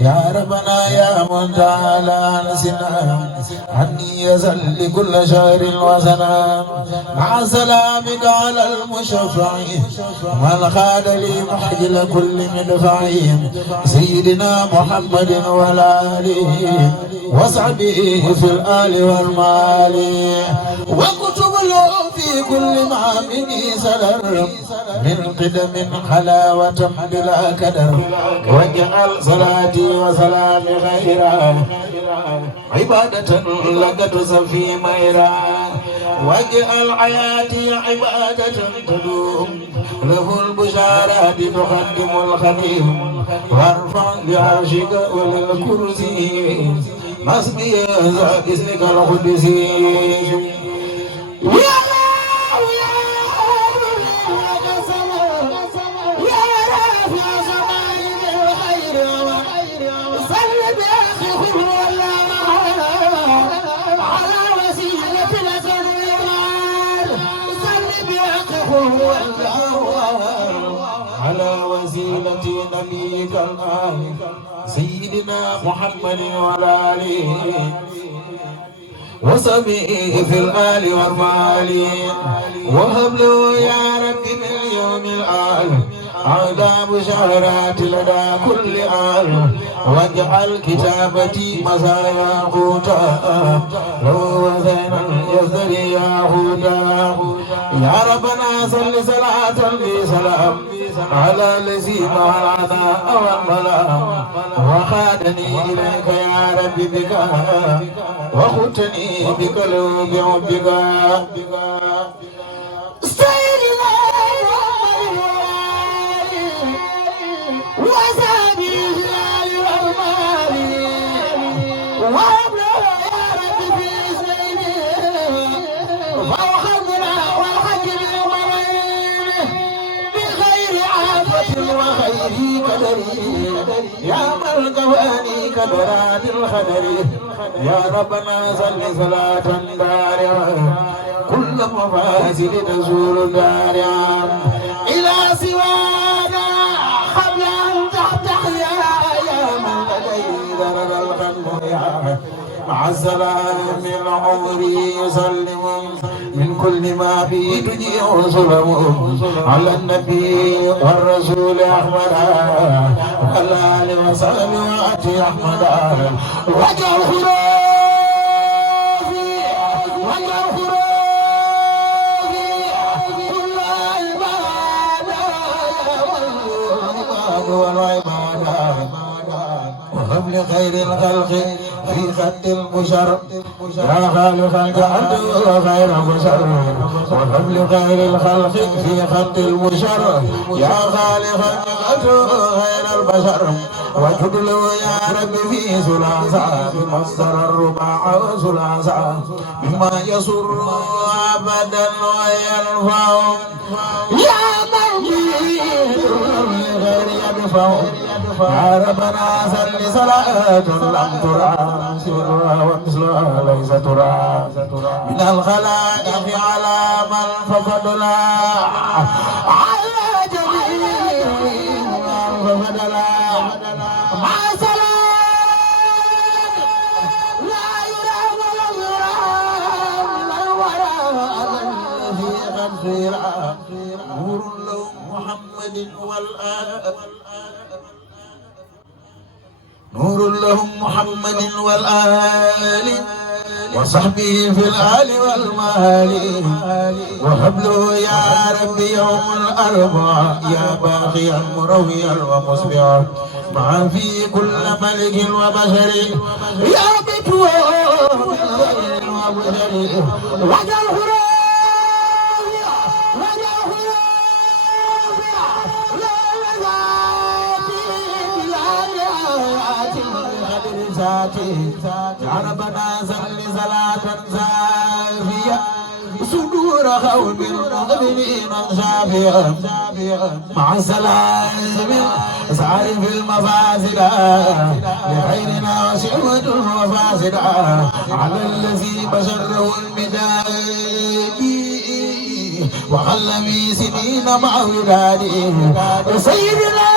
يا ربنا يا من تعالى نسنا عني يزل كل شهر وسنا مع سلامك على المشفع من خاد لي محجل كل مدفع سيدنا محمد والآله وصحبه في الآل والمال واكتب له في كل ما مني سرر من قدم حلاوة بلا كدر واجعل صلاتي وسلامي خيرا عبادة لك تصفي ميرا واجعل حياتي عبادة تدوم له البشارات تقدم الخديم وارفع بعرشك وللكرسي حسبي ذا باسمك القدسي على وسيلة نبيك الآن سيدنا محمد وعلى آله وصحبه في الآل والمال وهب له يا رب من اليوم الآل عذاب شهرات لدى كل آل واجعل كتابتي مزايا قوتا لو زينا يزدري يا هودا يا ربنا صل صلاة بسلام على الذي مع العداء والبلاء وخادني إليك يا رب بك وخدتني بقلب حبك يا من كفاني كدرات الخدر يا ربنا صل صلاة دارعة كل مفاسد تزول دارعة إلى سوانا قبل أن تفتح يا من لديه درج الخدم مع السلام من عمري يسلم من كل ما فيه تجيء ظلم على النبي والرسول أحمد والآل وصحبه وأتي أحمد وجه الخروج كل والعبادة وهب لخير الخلق في خط البشر يا خالق جعلت خير بشر وهب لخير الخلق في خط البشر يا خالق جعلت خير البشر وجد له يا رب في ثلاثة بمصدر الرباع ثلاثة بما يسر أبدا وينفع يا من به لغير يدفع يا ربنا صل صلاة لم ترى سرها ومثلها ليس ترى من الخلائق على من فضلا على جميع من فضلا مع سلام لا يرى ولا يرى من الورى الذي غفيرا نور له محمد والآل نور لهم محمد والآل وصحبه في الآل والمال وهب له يا رب يوم الأربعاء يا باقيا مرويا ومصبعا مع في كل ملك وبشر يا بتوى وبشر وجه يا ربنا صل صلاة زافية صدور قوم مؤمنين شافية مع السلام صارف المفاسد لخيرنا وشعوة وفاسد على الذي بشره المداد وخلمي سنين مع ولادي سيدنا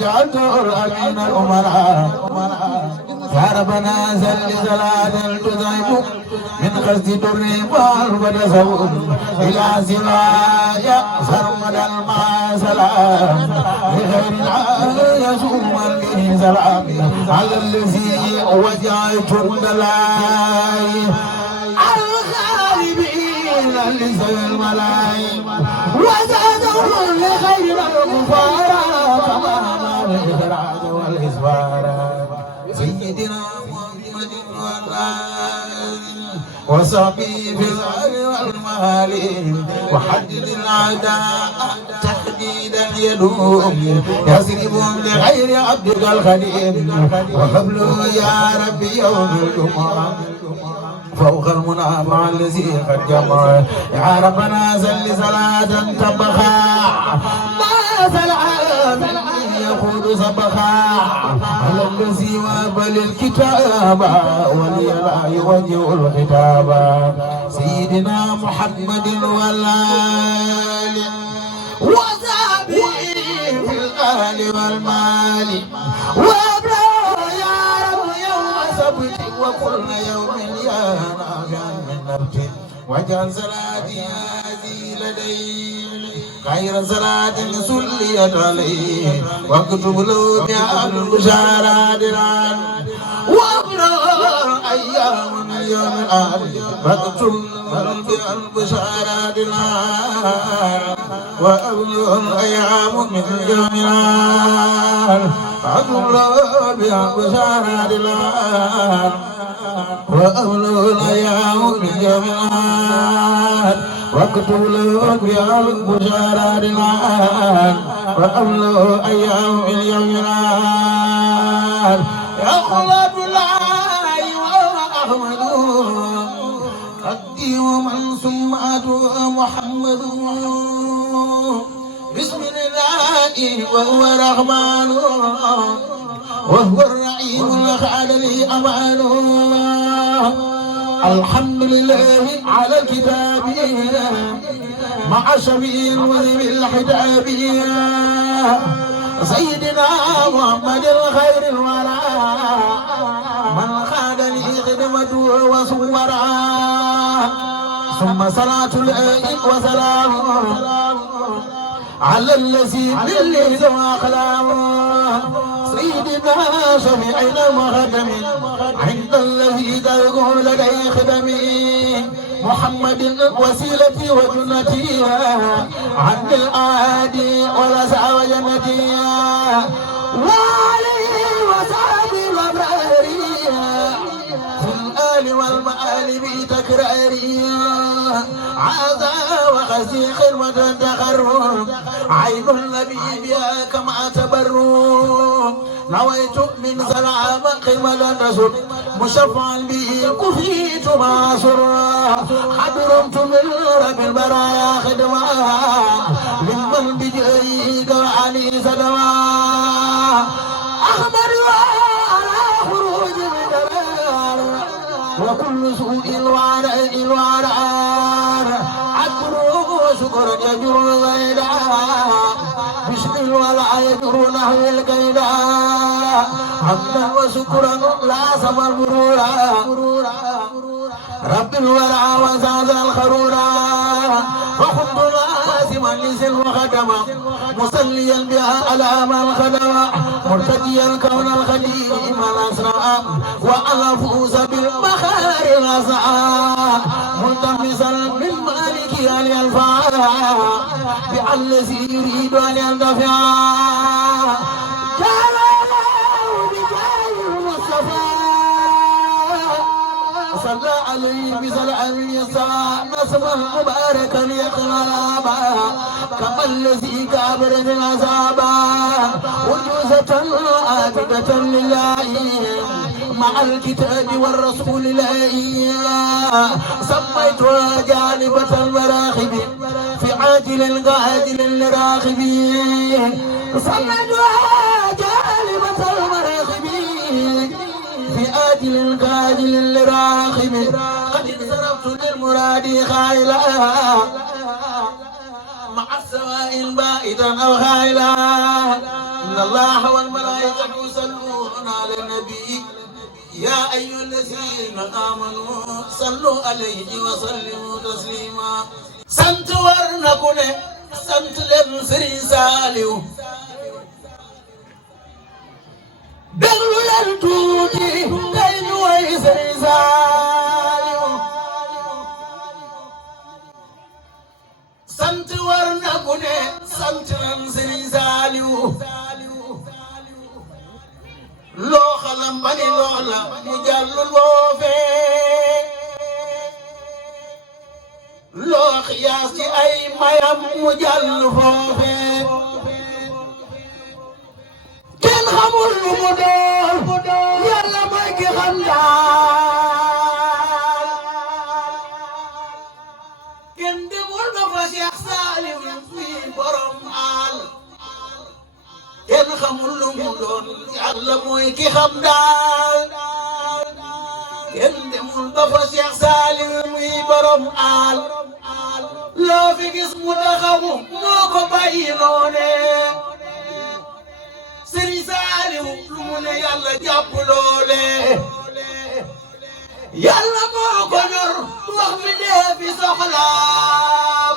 جعلته الأمين الأمراء يا ربنا زل زلالا تذهب من قصد الرمال وتزود إلى سوايا سرمدا مع سلام لغير يزوم به سلام على الذي وجعت الدلاء الغالبين لسوء الملايين وزادوا لخير الكفار كما أمر الإخراج والإسفار سيدنا محمد وصحبه في الأهل والمال وحدد الأعداء تحديدا يدوم يسربهم لغير عبدك الخديم وقبله يا ربي يوم الجمعة فوق المنى مع الذي قد جمع يا ربنا زل صلاة تبخى ما سلام يقول سبخا على الذي وابل الكتاب وليلا يوجه الخطاب سيدنا محمد والآل وصحبه في الأهل والمال وابلغ يا رب يوم سبت وكل يوم يا نافع من نبت واجعل صلاتي هذه لدي خير صلاة سليت عليه واكتب له بها البشارات الآن وابلغ أيام من يوم الآن واكتب له بها البشارات الآن وأبلغ الأيام من يوم الآن واكتب له بها البشارات الآن وأبلغ الأيام من يوم الآن واكتب له بها البشارات الآن وأبلغ أيام من يوم الآن يا خلق الله وأحمد قدي ومن سمعته محمد بسم الله وهو الرحمن وهو الرحيم الخالد لي أمانه الحمد لله على الكتاب مع شبيه وذي الحجاب سيدنا محمد الخير الورى من خاد لي خدمته وصورا ثم صلاة الله وسلام على الذي بالليل وأقلامه سيدنا شفيعنا مخدم عند الذي تلقوا لدي خدمي محمد وسيلتي وجنتي عن الآدي ولسع وجنتي وعلي وصحبي الأبراري في الآل والمآل بتكراري عذا وغزي خدمة تخرم عين النبي بها كما تبرم نويت من سلام قمة تسر مشفعا به كفيت ما سر حضرمت من رب البرايا خدمة ممن بجريك وعلي سدما أحمد على خروج من دار وكل سوء الوعد شكر يجر الغيدا بشر ولا يجر نحو الكيدا حمدا وشكرا لا سمى المرورا رب الورى وزاد الخرورا وحب لازما لسلم خدما مصليا بها على من خدما مرتديا الكون الخديم الاسرى وأن فوز بالمخار الاسعى ملتمسا من مالك ان ينفع بالذي يريد ان ينتفع صلى عليه بسلام يسعى نسما مباركا يقلابا كما الذي كابر من عذابا وجوزة عابدة لله مع الكتاب والرسول الله سميتها جانبة المراخب في عاجل قاجل لراخبين سميتها جانبة المراخب في آجل قاجل لراخب قد انصرفت للمراد خائلا مع السواء بائدا أو خائلا إن الله والملائكة يصلون على النبي يا أيها الذين آمنوا صلوا عليه وسلموا تسليما sant war na ku ne sant leen Serigne Saliou déglu leen tuuti tey ñu woy Serigne Saliou sant war na ku ne sant leen Serigne Saliou loo xalam ba ni loola mu jàll foofee loo xiyaas ci ay mayam mu jàll foofee kenn xamul lu mu doon yàlla mooy ki xam daal kenn demul ba fa Cheikh Saliou mi borom aal kenn xamul lu mu doon yàlla mooy ki xam daal kenn demul ba fa Cheikh Saliou mi borom aal loo fi gis mu taxawu moo ko bàyyi noone Serigne Saliou lu mu ne yàlla jàpp loole yàlla moo ko ñor wax mi dee fi soxlaam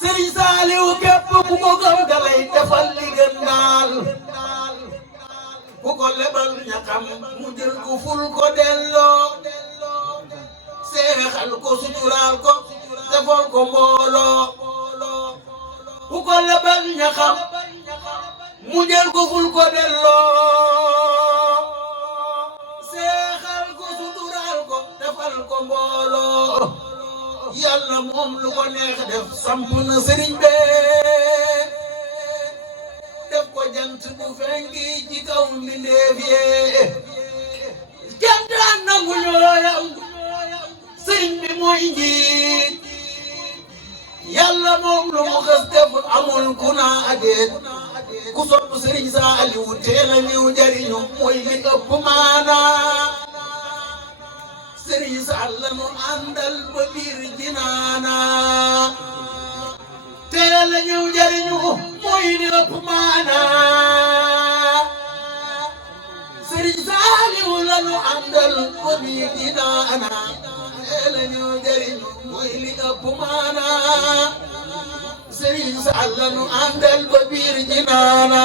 Serigne Saliou képp ku ko gëm dalay defal li gën daal ku ko lebal ñaxam mu jël ko ful ko delloo seexal ko suturaal ko defal ko mbooloo ku ko lebal ñaxam mu jël ko ful ko delloo seexal ko suturaal ko defal ko mbooloo yàlla moom lu ko neex def samp na sëriñ bee def ko jant bu fenki ci kaw mbindeef yee jantaan nangu ñooyam sëriñ bi mooy njiit yàlla moom lu mu xës def amul ku naa adeet ku sopp sëriñ Saliou teel a ñëw jariñu mooy li ëpp maanaa Serigne Sall nu àndal ba biir jinaana teel a ñëw jariñu mooy li ëpp maana Serigne Saliou la nu àndal ba biir jinaana teel a ñëw jariñu mooy li ëpp maana Serigne Sall la nu àndal ba biir jinaana